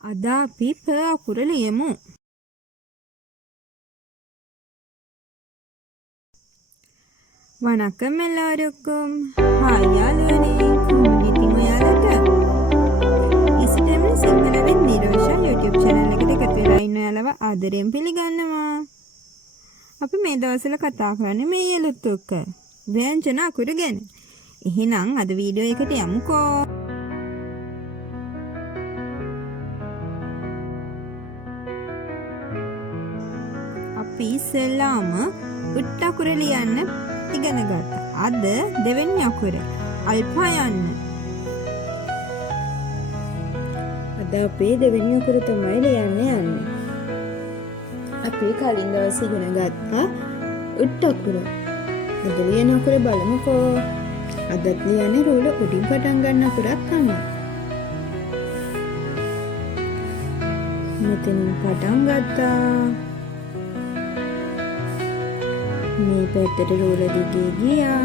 අද අපි ප අකුර ලියමු. වණකම් எல்லாருக்கும். හායි යාළුවනේ. කොහොමද ඉතින් ඔයාලට? ඉස්ටෙමි Sinhala with Nirosha YouTube channel එකට එකතු වෙලා ඉන්න ඔයාලව ආදරයෙන් පිළිගන්නවා. අපි මේ දවස්වල කතා කරන්නේ මේ යෙලුත් එක්ක ව්‍යංජන අකුරු ගැන. එහෙනම් අද වීඩියෝ එකට යමුකෝ. අපි ඉස්සෙල්ලාම උට්ට අකුර ලියන්න ඉගෙන ගත්තා. අද දෙවෙනි අකුර අල්පා යන්න. අද අපේ දෙවෙනි අකුර තමයි ලියන්න යන්නේ. අපි කලින් දවසේ ඉගෙන ගත්තා උට්ට අකුර. අද ලියන අකුර බලමුකෝ. අදත් ලියන්නේ රූල උඩින් පටන් ගන්න අකුරක් තමයි. මෙතනින් පටන් ගත්තා. මේ පැත්තට රෝල දිගේ ගියා.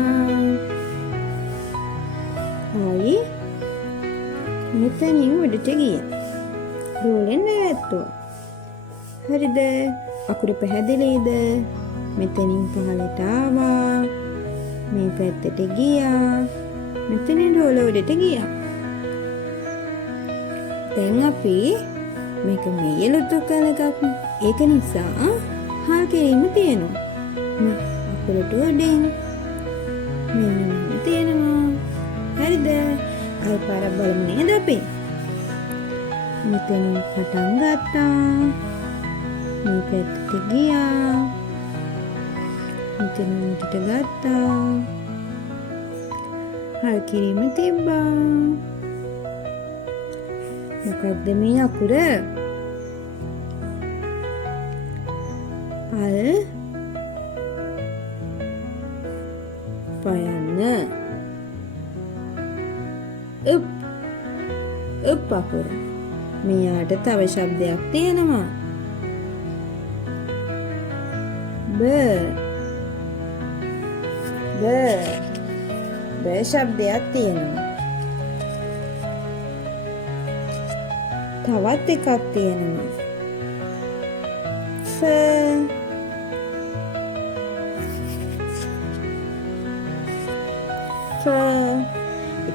ආයි මෙතනින් උඩට ගියා. රෝලෙන් නැවැත්තුවා. හරිද? අකුර පැහැදිලිද? මෙතනින් පහළට ආවා. මේ පැත්තට ගියා. මෙතනින් රෝල උඩට ගියා. දැන් අපි මේක මේ යෙලුතු කළ එකක්. ඒක නිසා හල් කිරීම තියෙනවා. අකුරට උඩින් මෙන්න මෙහෙම තියෙනවා. හරිද? අය පාරක් බලමු නේද අපි? මෙතනින් පටන් ගත්තා. මේ පැත්තට ගියා. මෙතනින් උඩට ගත්තා. හල් කිරීම තිබ්බා. මොකක්ද මේ අකුර? අල් පයන්න. උප් අකුර. මෙයාට තව ශබ්දයක් තියෙනවා. බ ශබ්දයක් තියෙනවා. තවත් එකක් තියෙනවා.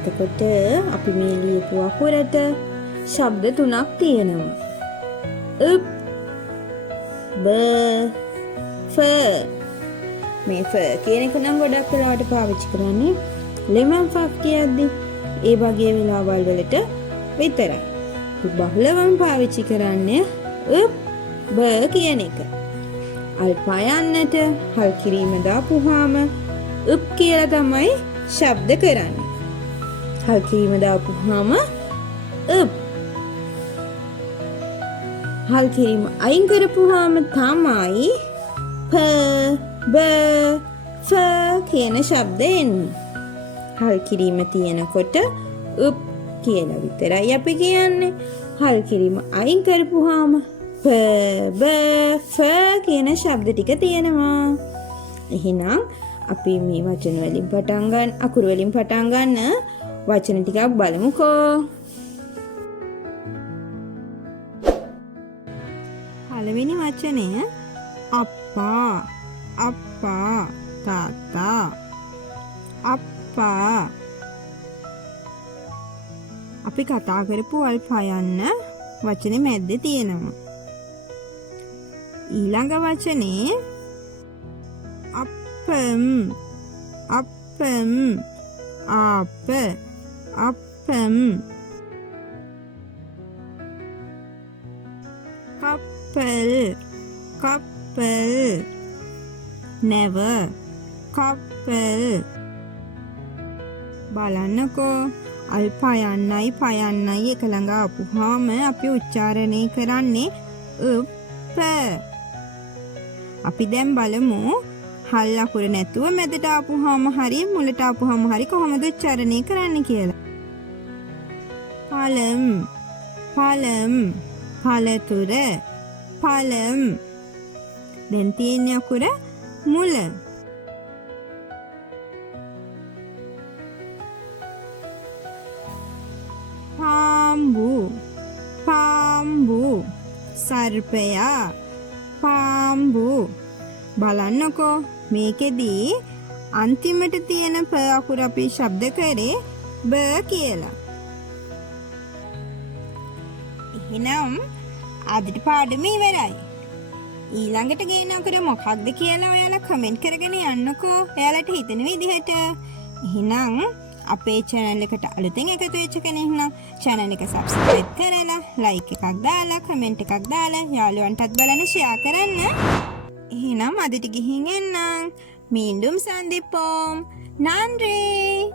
එතකොට අපි මේ ලියපු අකුරට ශබ්ද තුනක් තියෙනවා. උප්, බ, ෆ. මේ ෆ කියන එක නම් ගොඩක් වෙලාවට පාවිච්චි කරන්නේ ලෙමන් ෆක් කියද්දි ඒ වගේ වෙලාවල් වලට විතරයි. බහුලවම පාවිච්චි කරන්නේ උප්, බ කියන එක. අල්පා යන්නට හල් කිරීම දාපුවාම උප් කියලා තමයි ශබ්ද කරන්නේ. හල් කිරීම දාපුවාම උප්. හල් කිරීම අයින් කරපුවාම තමයි ප, බ, ෆ කියන ශබ්ද එන්නේ. හල් කිරීම තියෙනකොට උප් කියලා විතරයි අපි කියන්නේ. හල් කිරීම අයින් කරපුවාම ප, බ, ෆ කියන ශබ්ද ටික තියෙනවා. එහෙනම් අපි මේ වචන වලින් පටන් ගන්න අකුරු වලින් පටන් ගන්න වචන ටිකක් බලමුකෝ. පළවෙනි වචනය අප්පා. අප්පා තාත්තා. අප්පා. අපි කතා කරපු අල්පා යන්න වචනේ මැද්දේ තියෙනවා. ඊළඟ වචනේ අප්පම්. අප්පම්. ආප. අප්පම්. කප්පල්. කප්පල්. නැව. කප්පල්. බලන්නකෝ අල්පා යන්නයි පයන්නයි එක ළඟ ආපුවාම අපි උච්චාරණය කරන්නේ උප්ප. අපි දැන් බලමු හල් අකුර නැතුව මැදට ආපුවාම හරි මුලට ආපුවාම හරි කොහොමද උච්චාරණය කරන්නේ කියලා. පළම්. පළම්. පළතුර. පළම්. දැන් තියෙන අකුර මුල. පාම්බු. පාම්බු. සර්පයා, පාම්බු. බලන්නකෝ මේකෙදී අන්තිමට තියෙන ප අකුර අපි ශබ්ද කරේ බ කියලා. එහෙනම් අදට පාඩම ඉවරයි. ඊළඟට ගේන අකුර මොකක්ද කියලා ඔයාලා කමෙන්ට් කරගෙන යන්නකෝ. ඔයාලට හිතෙන විදිහට. එහෙනම් අපේ channel එකට අලුතෙන් එකතු වෙච්ච කෙනෙක් නම් channel එක subscribe කරලා like එකක් දාලා comment එකක් දාලා යාළුවන්ටත් බලන්න share කරන්න. එහෙනම් අදට ගිහින් එන්නම්. மீண்டும் சந்திப்போம். நன்றி.